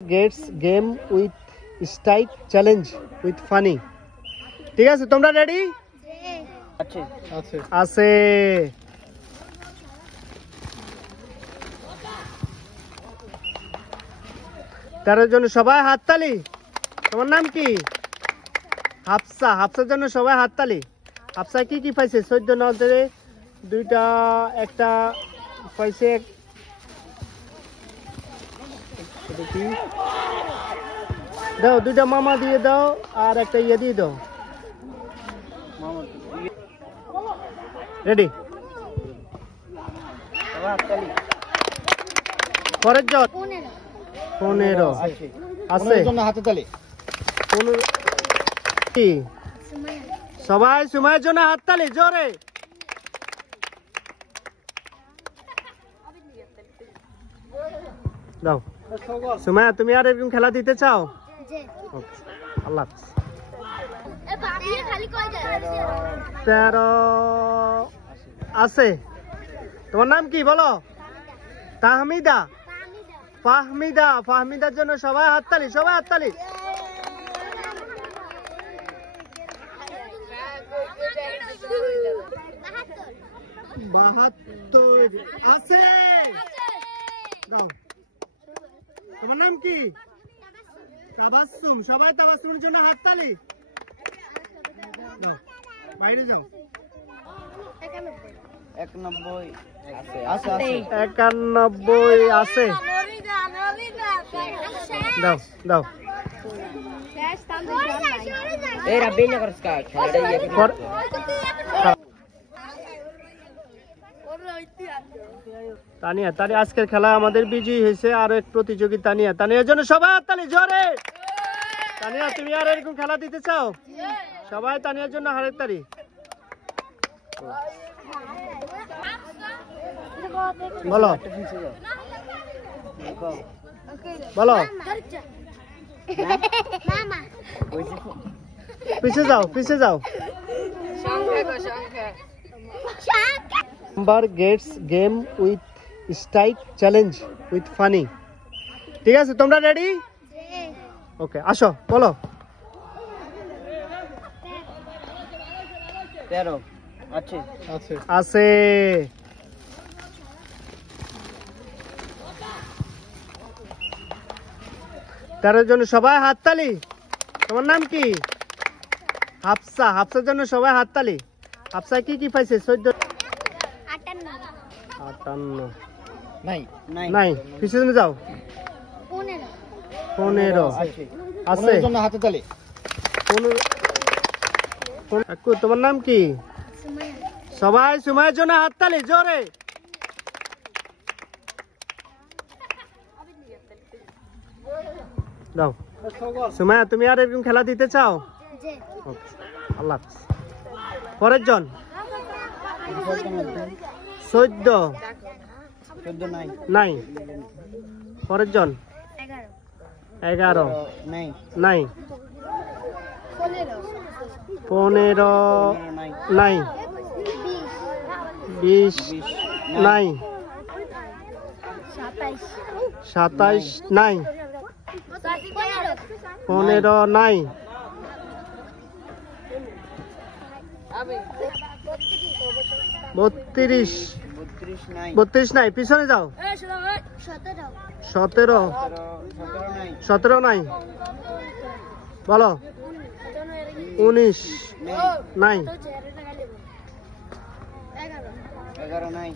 Gates game with strike challenge with funny. ঠিক আছে, তোমরা রেডি? আছে আছে আছে। তার জন্য সবাই হাততালি। তোমার নাম কি? হাফসা। হাফসার জন্য সবাই হাততালি। হাফসা কি কি পাইছে? 14 নজরে দুইটা একটা পাইছে। দাও দুইটা মামা দিয়ে দাও আর একটা ইয়ে দিয়ে দাও। রেডি? পরের জন 15 আছে। হাতে তালি। 15 কি? সবাই সুমাইয়ের জন্য হাততালি জোরে। দাও সুমাইয়া, তুমি আর এরকম খেলা দিতে চাও? আল্লাহ। 13 আছে। তোমার নাম কি বলো? তাহমিদা। ফাহমিদা। ফাহমিদার জন্য সবাই হাততালি, সবাই হাততালি। 72 আছে। দাও। তোমার নাম কি? তাবাসসুম। সবাই তাবাসসুমের জন্য হাততালি। বাইরে যাও। 91 আছে। দাও দাও। এই রাব্বি না করস কা খেলাটা ইয়ে কর। তানিয়া, তানিয়া আজকের খেলা আমাদের বিজয়ী হয়েছে। আর এক প্রতিযোগী তানিয়া। তানিয়ার জন্য সবাই হাততালি জোরে। তানিয়া, তুমি আর এরকম খেলা দিতে চাও? সবাই তানিয়ার জন্য হারের তালি। বলো বলো। পিছে যাও, পিছে যাও। Number gets game with strike challenge with funny. ঠিক আছে, তোমরা রেডি? ওকে, আসো বলো। 13 আছে আছে। তার জন্য সবাই হাততালি। তোমার নাম কি? হাফসা। হাফসার জন্য সবাই হাততালি। হাফসা কি কি পাইছে? 14 58 নাই। পিছনে যাও। 15 আছে। হাতে তালি। 15। তোমার নাম কি? সবাই সুমাইয়ের জন্য হাততালি জোরে। দাও সুমাইয়া, তুমি আর এরকম খেলা দিতে চাও? আল্লাহ। পরের জন 14 নাই। পরের জন 11 নাই। 15 নাই। 20 নাই। 27 নাই। 15 নাই। 32 নাই। পিছনে যাও। 17 নাই। বলো। 19 নাই। 11 নাই।